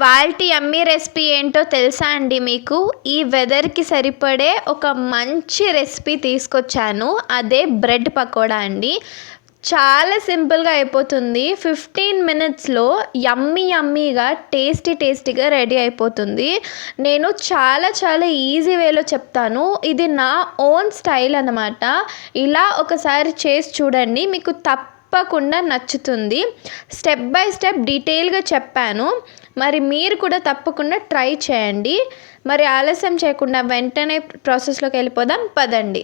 ఇవాల్టి యమ్మీ రెసిపీ ఏంటో తెలుసా అండి మీకు? ఈ వెదర్‌కి సరిపడే ఒక మంచి రెసిపీ తీసుకొచ్చాను. అదే బ్రెడ్ పకోడా అండి. చాలా సింపుల్‌గా అయిపోతుంది. 15 మినిట్స్‌లో యమ్మీగా టేస్టీగా రెడీ అయిపోతుంది. నేను చాలా ఈజీ వేలో చెప్తాను. ఇది నా ఓన్ స్టైల్ అన్నమాట. ఇలా ఒకసారి చేసి చూడండి. మీకు తప్పకుండా నచ్చుతుంది. స్టెప్ బై స్టెప్ డీటెయిల్‌గా చెప్పాను. మరి మీరు కూడా తప్పకుండా ట్రై చేయండి. మరి ఆలస్యం చేయకుండా వెంటనే ప్రాసెస్‌లోకి వెళ్ళిపోదాం పదండి.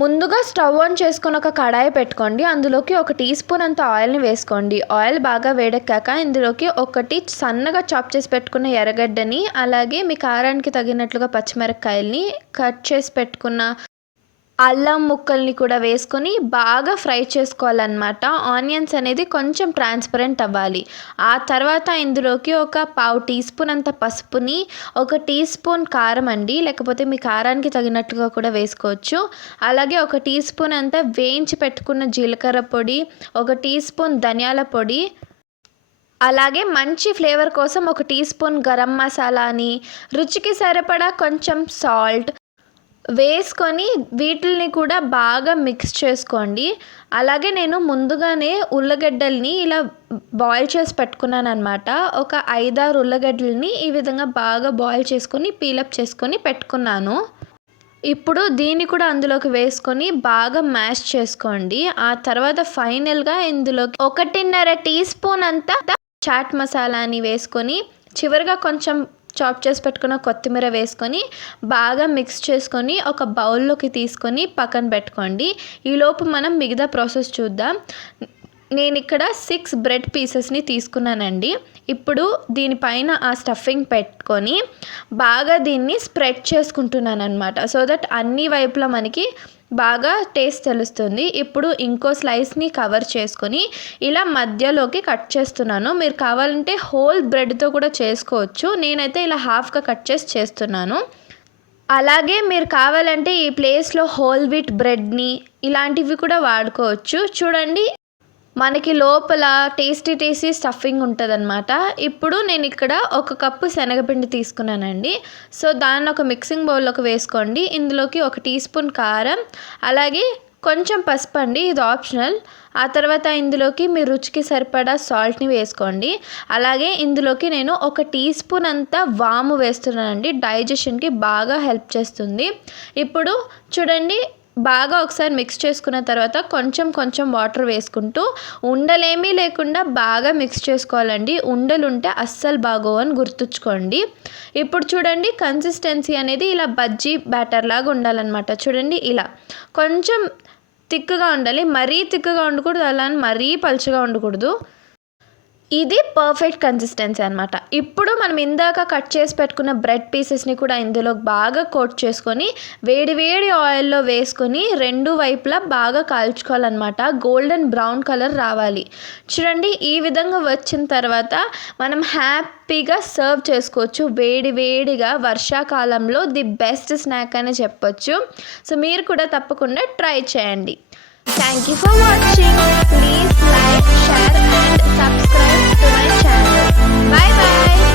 ముందుగా స్టవ్ ఆన్ చేసుకొని ఒక కడాయి పెట్టుకోండి. అందులోకి 1 టీ స్పూన్ అంత ఆయిల్‌ని వేసుకోండి. ఆయిల్ బాగా వేడెక్కాక ఇందులోకి 1 సన్నగా చాప్ చేసి పెట్టుకున్న ఎర్రగడ్డని, అలాగే మీ కారానికి తగినట్లుగా పచ్చిమిరపకాయల్ని, కట్ చేసి పెట్టుకున్న అల్లం ముక్కల్ని కూడా వేసుకొని బాగా ఫ్రై చేసుకోవాలన్నమాట. ఆనియన్స్ అనేది కొంచెం ట్రాన్స్పరెంట్ అవ్వాలి. ఆ తర్వాత ఇందులోకి ఒక పావు టీ స్పూన్ అంత పసుపుని, 1 టీ స్పూన్ కారం అండి, లేకపోతే మీ కారానికి తగినట్టుగా కూడా వేసుకోవచ్చు. అలాగే 1 టీ స్పూన్ అంత వేయించి పెట్టుకున్న జీలకర్ర పొడి, 1 టీ స్పూన్ ధనియాల పొడి, అలాగే మంచి ఫ్లేవర్ కోసం 1 టీ స్పూన్ గరం మసాలాని, రుచికి సరిపడా కొంచెం సాల్ట్ వేసుకొని వీటిల్ని కూడా బాగా మిక్స్ చేసుకోండి. అలాగే నేను ముందుగానే ఉల్లగడ్డల్ని ఇలా బాయిల్ చేసి పెట్టుకున్నానన్నమాట. ఒక 5-6 ఉల్లగడ్డల్ని ఈ విధంగా బాగా బాయిల్ చేసుకొని పీలప్ చేసుకొని పెట్టుకున్నాను. ఇప్పుడు దీన్ని కూడా అందులోకి వేసుకొని బాగా మ్యాష్ చేసుకోండి. ఆ తర్వాత ఫైనల్‌గా ఇందులోకి 1.5 టీ స్పూన్ అంతా చాట్ మసాలాని వేసుకొని, చివరిగా కొంచెం చాప్ చేసి పెట్టుకున్న కొత్తిమీర వేసుకొని బాగా మిక్స్ చేసుకొని ఒక బౌల్లోకి తీసుకొని పక్కన పెట్టుకోండి. ఈలోపు మనం మిగతా ప్రాసెస్ చూద్దాం. నేను ఇక్కడ 6 బ్రెడ్ పీసెస్ని తీసుకున్నానండి. ఇప్పుడు దీనిపైన ఆ స్టఫింగ్ పెట్టుకొని బాగా దీన్ని స్ప్రెడ్ చేసుకుంటున్నాను అనమాట. సో దట్ అన్ని వైపులా మనకి బాగా టేస్ట్ తెలుస్తుంది. ఇప్పుడు ఇంకో స్లైస్ని కవర్ చేసుకొని ఇలా మధ్యలోకి కట్ చేస్తున్నాను. మీరు కావాలంటే హోల్ బ్రెడ్తో కూడా చేసుకోవచ్చు. నేనైతే ఇలా హాఫ్గా కట్ చేసి చేస్తున్నాను. అలాగే మీరు కావాలంటే ఈ ప్లేస్లో హోల్ వీట్ బ్రెడ్ని ఇలాంటివి కూడా వాడుకోవచ్చు. చూడండి, మనకి లోపల టేస్టీ స్టఫింగ్ ఉంటుందన్నమాట. ఇప్పుడు నేను ఇక్కడ 1 కప్పు శనగపిండి తీసుకున్నానండి. సో దాన్ని ఒక మిక్సింగ్ బౌల్లోకి వేసుకోండి. ఇందులోకి 1 టీ స్పూన్ కారం, అలాగే కొంచెం పసుపు అండి, ఇది ఆప్షనల్. ఆ తర్వాత ఇందులోకి మీ రుచికి సరిపడా సాల్ట్ని వేసుకోండి. అలాగే ఇందులోకి నేను 1 టీ స్పూన్ అంతా వాము వేస్తున్నానండి. డైజెషన్కి బాగా హెల్ప్ చేస్తుంది. ఇప్పుడు చూడండి, బాగా ఒకసారి మిక్స్ చేసుకున్న తర్వాత కొంచెం వాటర్ వేసుకుంటూ ఉండలేమీ లేకుండా బాగా మిక్స్ చేసుకోవాలండి. ఉండలు ఉంటే అస్సలు బాగోవని గుర్తుంచుకోండి. ఇప్పుడు చూడండి, కన్సిస్టెన్సీ అనేది ఇలా బజ్జీ బ్యాటర్ లాగా ఉండాలన్నమాట. చూడండి, ఇలా కొంచెం థిక్గా ఉండాలి. మరీ థిక్గా ఉండకూడదు, అలా అని మరీ పలుచగా ఉండకూడదు. ఇది పర్ఫెక్ట్ కన్సిస్టెన్సీ అనమాట. ఇప్పుడు మనం ఇందాక కట్ చేసి పెట్టుకున్న బ్రెడ్ పీసెస్ని కూడా ఇందులో బాగా కోట్ చేసుకొని వేడి ఆయిల్లో వేసుకొని 2 వైపులా బాగా కాల్చుకోవాలన్నమాట. గోల్డెన్ బ్రౌన్ కలర్ రావాలి. చూడండి, ఈ విధంగా వచ్చిన తర్వాత మనం హ్యాపీగా సర్వ్ చేసుకోవచ్చు. వేడిగా వర్షాకాలంలో ది బెస్ట్ స్నాక్ అని చెప్పొచ్చు. సో మీరు కూడా తప్పకుండా ట్రై చేయండి. Thank you for watching. Please like, share and subscribe to my channel. Bye bye.